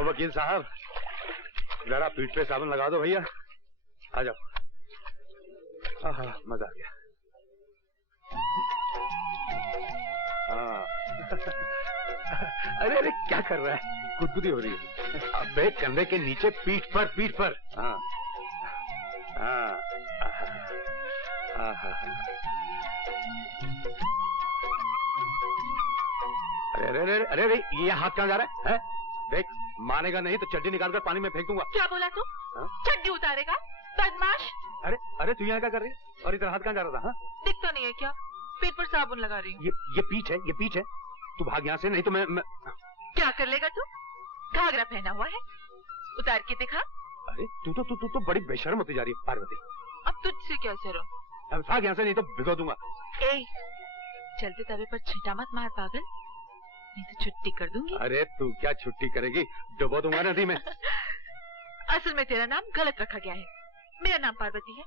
ओ वकील साहब, जरा पीठ पे साबुन लगा दो भैया। आ जाओ। आहा, मजा आ गया। हाँ। अरे अरे क्या कर रहा है? गुदगुदी हो रही है। अबे कंधे के नीचे, पीठ पर। हाँ हाँ। अरे अरे ये हाथ कहाँ जा रहा है? देख, मानेगा नहीं तो चड्डी निकालकर पानी में फेंक दूंगा। क्या बोला तू? चड्डी उतारेगा बदमाश? अरे तू यहाँ क्या कर रही? और इधर हाथ कहाँ जा रहा था? दिखता नहीं है क्या? पेट पर साबुन लगा रही हूँ। ये पीठ है। तू भाग यहाँ से, नहीं तो मैं क्या कर लेगा तू? घाघरा पहना हुआ है, उतार के दिखा। अरे तू तो बड़ी बेशर्म होती जा रही है पार्वती। अब तुझसे क्या शर्म? अब भाग यहाँ से, नहीं तो भिगो दूंगा। चलते तवे पर छींटा मत मार पागल, नहीं तो छुट्टी कर दूंगी। अरे तू क्या छुट्टी करेगी? डुबो दूंगा नदी में। असल में तेरा नाम गलत रखा गया है। मेरा नाम पार्वती है,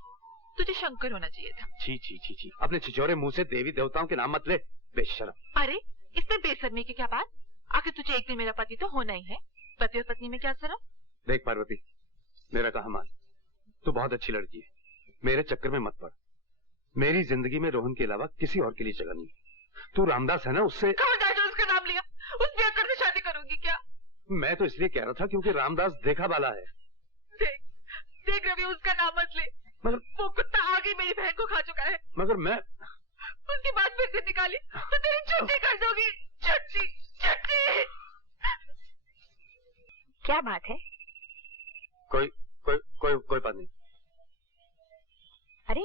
तुझे शंकर होना चाहिए था। छी। अपने छिछोरे मुंह से देवी देवताओं के नाम मत ले, बेशर्म। अरे इसमें बेशर्मी की क्या बात? आखिर तुझे एक दिन मेरा पति तो होना ही है। पति और पत्नी में क्या शर्म? देख पार्वती, मेरा कहा मान, तू बहुत अच्छी लड़की है, मेरे चक्कर में मत पड़। मेरी जिंदगी में रोहन के अलावा किसी और के लिए जगह नहीं है। तू रामदास है ना, उससे उसका नाम लिया, उस बेअक्कड़ से शादी करूंगी क्या? मैं तो इसलिए कह रहा था क्योंकि रामदास देखा वाला है। देख रवि, उसका नाम मत ले। मगर वो कुत्ता आगे मेरी बहन को खा चुका है। मगर मैं उसकी बात फिर से निकाली तो तेरी छुट्टी कर दूंगी। छुट्टी। क्या बात है? कोई बात नहीं। अरे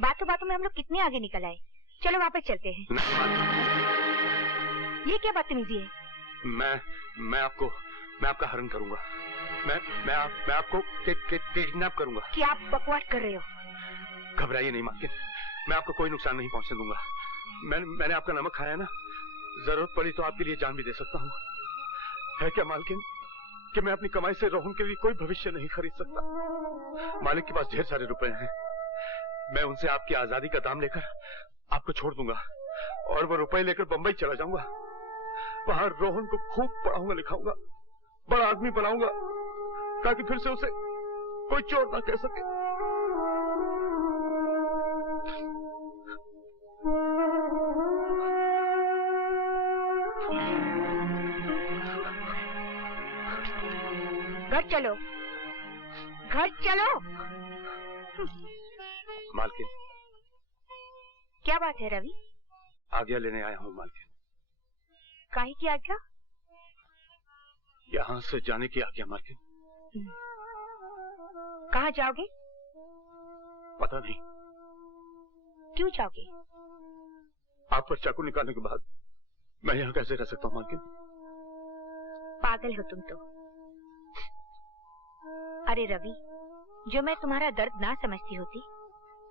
बातों में हम लोग कितने आगे निकल आए। चलो वापस चलते हैं। ये क्या बदतमीजी है? मैं आपका हरण करूंगा। मैं आपको किडनैप करूंगा। क्या आप बकवास कर रहे हो? घबराइए नहीं मालकिन, मैं आपको कोई नुकसान नहीं पहुंचने दूंगा। मैंने आपका नमक खाया ना, जरूरत पड़ी तो आपके लिए जान भी दे सकता हूँ। है क्या मालकिन कि मैं अपनी कमाई से रोहन के लिए कोई भविष्य नहीं खरीद सकता। मालिक के पास ढेर सारे रुपए हैं, मैं उनसे आपकी आजादी का दाम लेकर आपको छोड़ दूंगा और वो रुपए लेकर बंबई चला जाऊंगा। वहां रोहन को खूब पढ़ाऊंगा लिखाऊंगा, बड़ा आदमी बनाऊंगा, ताकि फिर से उसे कोई चोर ना कह सके। घर चलो। मालकिन, क्या बात है रवि? आज्ञा लेने आया हूँ मालकिन। काहे की आज्ञा? यहाँ से जाने की आज्ञा मालकिन। कहाँ जाओगे? पता नहीं। क्यों जाओगे? आप पर चाकू निकालने के बाद मैं यहाँ कैसे रह सकता हूँ मालकिन? पागल हो तुम तो। अरे रवि, जो मैं तुम्हारा दर्द ना समझती होती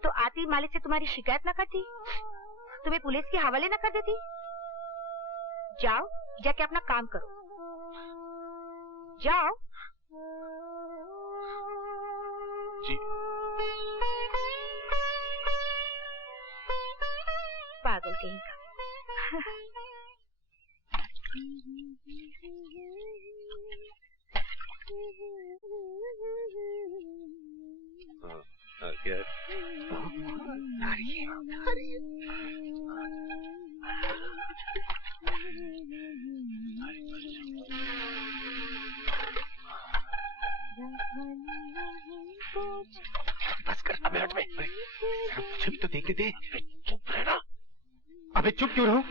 तो आती मालिक से तुम्हारी शिकायत ना करती, तुम्हें पुलिस के हवाले ना कर देती। जाओ, जाके अपना काम करो। जाओ। जी। पागल कहीं का। क्या? बस कर, अबे हट बे। मुझे भी तो देख लेते। चुप रहना। अबे चुप क्यों रहूं?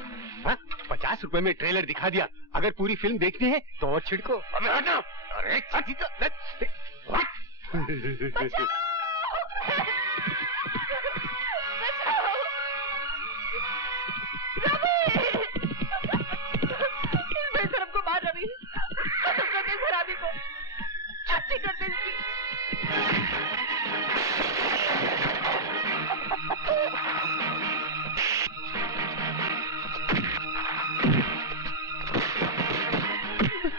50 रुपए में ट्रेलर दिखा दिया, अगर पूरी फिल्म देखनी है तो और छिड़को। अबे हटना। अरे बचाओ! को मार रवि, खत्म कर दे शराबी को, छुट्टी कर दे इसकी।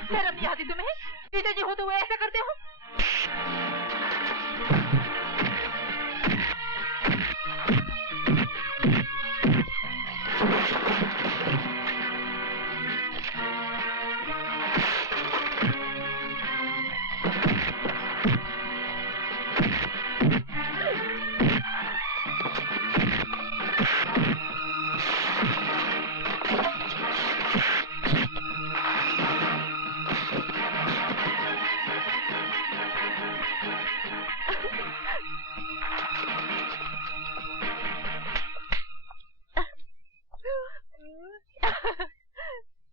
शर्म नहीं आती तुम्हें? जीजा जी होते हुए ऐसा करते हो?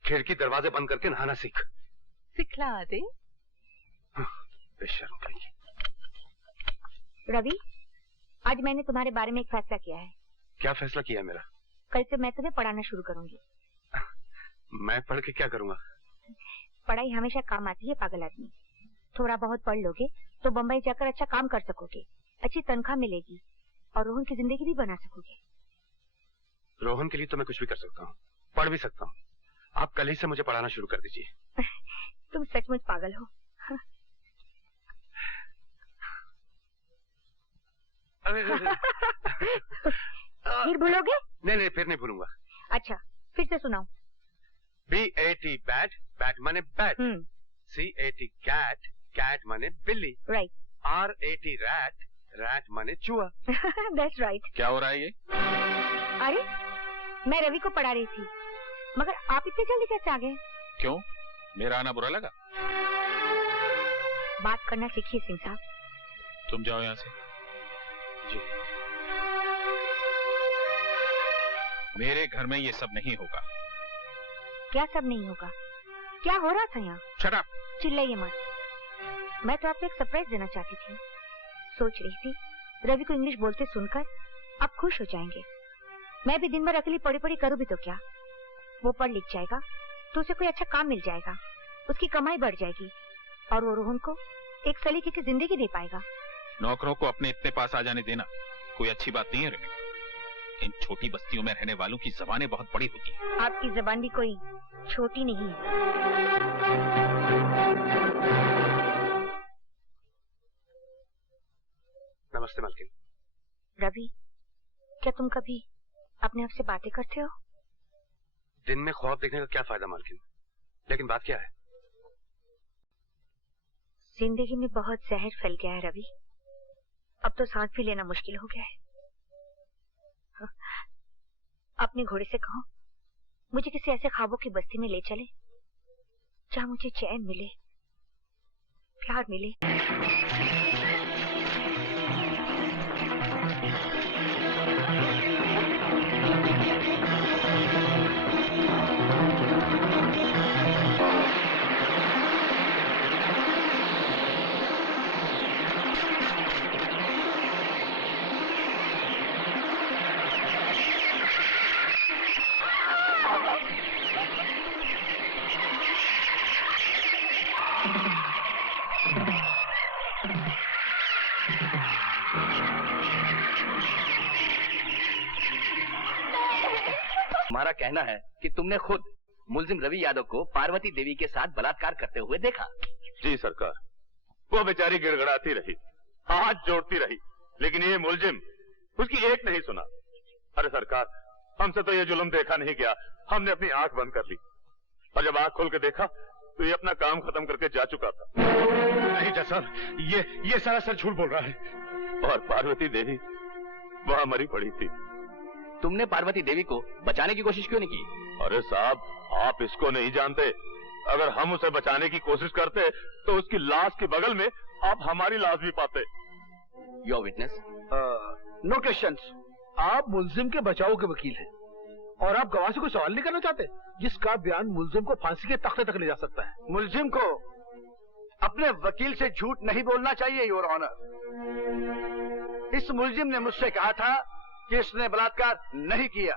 खिड़की दरवाजे बंद करके नहाना सीख। सिखला दे। बेशर्म कहीं। रवि, आज मैंने तुम्हारे बारे में एक फैसला किया है। क्या फैसला किया मेरा? कल से मैं तुम्हें पढ़ाना शुरू करूंगी। मैं पढ़ के क्या करूंगा? पढ़ाई हमेशा काम आती है पागल आदमी। थोड़ा बहुत पढ़ लोगे तो बम्बई जाकर अच्छा काम कर सकोगे, अच्छी तनख्वाह मिलेगी और रोहन की जिंदगी भी बना सकोगे। रोहन के लिए तो मैं कुछ भी कर सकता हूँ, पढ़ भी सकता हूँ। आप कल ही से मुझे पढ़ाना शुरू कर दीजिए। तुम सचमुच पागल हो। फिर भूलोगे? नहीं, फिर नहीं भूलूंगा। अच्छा, फिर से सुनाओ। BAT बैट, बैट माने बैट। CAT कैट, कैट माने बिल्ली। राइट। RAT रैट, रैट माने चूहा। That's right. क्या हो रहा है ये? अरे, मैं रवि को पढ़ा रही थी, मगर आप इतने जल्दी कैसे आ गए? क्यों? मेरा आना बुरा लगा? बात करना सीखिए सिंह साहब। तुम जाओ यहाँ से। जी। मेरे घर में ये सब नहीं होगा। क्या सब नहीं होगा? क्या हो रहा था यहाँ? Shut up! चिल्लाइए मत। मैं तो आपको एक सरप्राइज देना चाहती थी। सोच रही थी रवि को इंग्लिश बोलते सुनकर आप खुश हो जाएंगे। मैं भी दिन भर अकेली पढ़ी पढ़ी करूँ भी तो क्या? वो पढ़ लिख जाएगा तो उसे कोई अच्छा काम मिल जाएगा, उसकी कमाई बढ़ जाएगी और वो रोहन को एक सलीके की जिंदगी दे पाएगा। नौकरों को अपने इतने पास आ जाने देना कोई अच्छी बात नहीं है रेणुका। इन छोटी बस्तियों में रहने वालों की जबानें बहुत बड़ी होती हैं। आपकी जबान भी कोई छोटी नहीं है। नमस्ते मालकिन। रवि, क्या तुम कभी अपने आप से बातें करते हो? दिन में ख्वाब देखने का क्या फायदा मालकिन? लेकिन बात क्या है? जिंदगी में बहुत जहर फैल गया है रवि। अब तो सांस भी लेना मुश्किल हो गया है। अपने घोड़े से कहो मुझे किसी ऐसे ख्वाबों की बस्ती में ले चले जहाँ मुझे चैन मिले, प्यार मिले। हमारा कहना है कि तुमने खुद मुलजिम रवि यादव को पार्वती देवी के साथ बलात्कार करते हुए देखा। जी सरकार, वो बेचारी गिड़गड़ाती रही, हाथ जोड़ती रही, लेकिन ये मुलजिम उसकी एक नहीं सुना। अरे सरकार, हमसे तो ये जुल्म देखा नहीं गया, हमने अपनी आंख बंद कर ली और जब आंख खोल के देखा तो ये अपना काम खत्म करके जा चुका था। नहीं सर, ये सरासर झूठ बोल रहा है। और पार्वती देवी वहां मरी पड़ी थी। तुमने पार्वती देवी को बचाने की कोशिश क्यों नहीं की? अरे साहब, आप इसको नहीं जानते। अगर हम उसे बचाने की कोशिश करते तो उसकी लाश के बगल में आप हमारी लाश भी पाते। Your witness. No questions. आप मुलजिम के बचाव के वकील हैं और आप गवाह से कोई सवाल नहीं करना चाहते जिसका बयान मुलजिम को फांसी के तख्ते तक ले जा सकता है। मुलजिम को अपने वकील से झूठ नहीं बोलना चाहिए योर ऑनर। इस मुलजिम ने मुझसे कहा था कि इसने बलात्कार नहीं किया,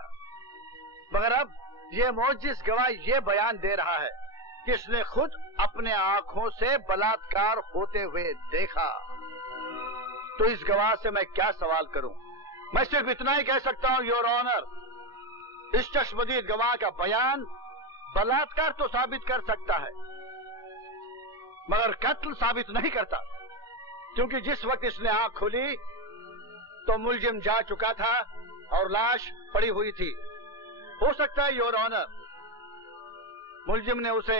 मगर अब ये मुअज्जिज गवाह ये बयान दे रहा है कि इसने खुद अपने आंखों से बलात्कार होते हुए देखा। तो इस गवाह से मैं क्या सवाल करूं? मैं सिर्फ इतना ही कह सकता हूं योर ऑनर, इस चश्मदीद गवाह का बयान बलात्कार तो साबित कर सकता है मगर कत्ल साबित नहीं करता, क्योंकि जिस वक्त इसने आंख खोली तो मुलजिम जा चुका था और लाश पड़ी हुई थी। हो सकता है योर ऑनर मुलजिम ने उसे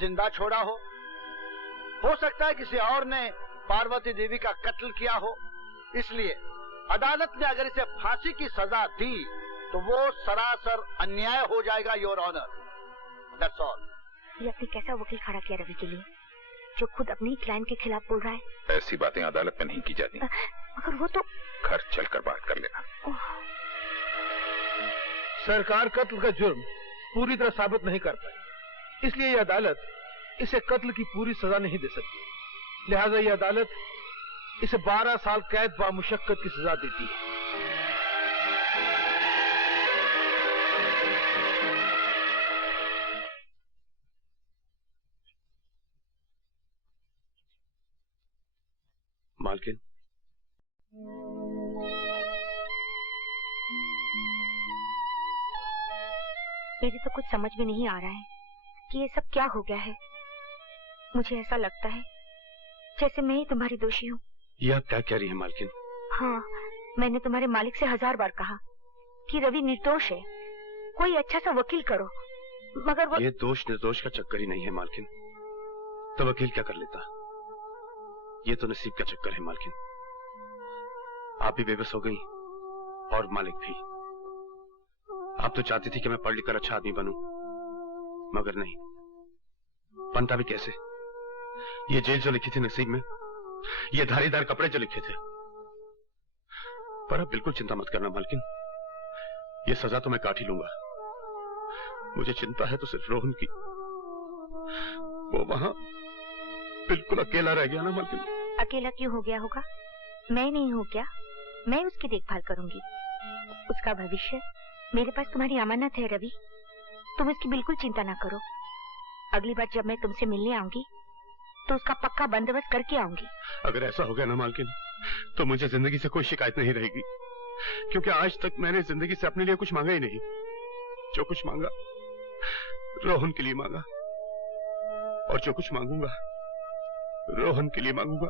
जिंदा छोड़ा हो सकता है किसी और ने पार्वती देवी का कत्ल किया हो। इसलिए अदालत ने अगर इसे फांसी की सजा दी तो वो सरासर अन्याय हो जाएगा योर ऑनर। That's all. ये अपनी कैसा वकील खड़ा किया रवि के लिए जो खुद अपने ही क्लाइंट के खिलाफ बोल रहा है। ऐसी बातें अदालत में नहीं की जाती। मगर वो तो घर चलकर बात कर लेना। सरकार, कत्ल का जुर्म पूरी तरह साबित नहीं कर पाई, इसलिए यह अदालत इसे कत्ल की पूरी सजा नहीं दे सकती। लिहाजा यह अदालत इसे 12 साल कैद बामुशक्कत की सजा देती है। मालकिन, मेरी तो कुछ समझ में नहीं आ रहा है कि ये सब क्या हो गया है। मुझे ऐसा लगता है जैसे मैं ही तुम्हारी दोषी हूँ। ये आप क्या कह रही हैं मालकिन? हाँ, मैंने तुम्हारे मालिक से 1000 बार कहा कि रवि निर्दोष है, कोई अच्छा सा वकील करो, मगर वो... ये दोष निर्दोष का चक्कर ही नहीं है मालकिन, तो वकील क्या कर लेता? ये तो नसीब का चक्कर है मालकिन। आप भी बेबस हो गई और मालिक भी। आप तो चाहती थी कि मैं पढ़ लिख कर अच्छा आदमी बनूं, मगर नहीं। बनता भी कैसे? ये जेल जो लिखी थी नसीब में, ये धारीदार कपड़े जो लिखे थे। पर अब बिल्कुल चिंता मत करना मालकिन, ये सजा तो मैं काट ही लूंगा। मुझे चिंता है तो सिर्फ रोहन की। वो वहां बिल्कुल अकेला रह गया ना मालकिन। अकेला क्यों हो गया होगा? मैं नहीं हूँ क्या? मैं उसकी देखभाल करूंगी। उसका भविष्य मेरे पास तुम्हारी अमानत है रवि, तुम इसकी बिल्कुल चिंता ना करो। अगली बार जब मैं तुमसे मिलने आऊंगी तो उसका पक्का बंदोबस्त करके आऊंगी। अगर ऐसा हो गया ना मालकिन, तो मुझे जिंदगी से कोई शिकायत नहीं रहेगी, क्योंकि आज तक मैंने जिंदगी से अपने लिए कुछ मांगा ही नहीं। जो कुछ मांगा रोहन के लिए मांगा, और जो कुछ मांगूंगा रोहन के लिए मांगूंगा।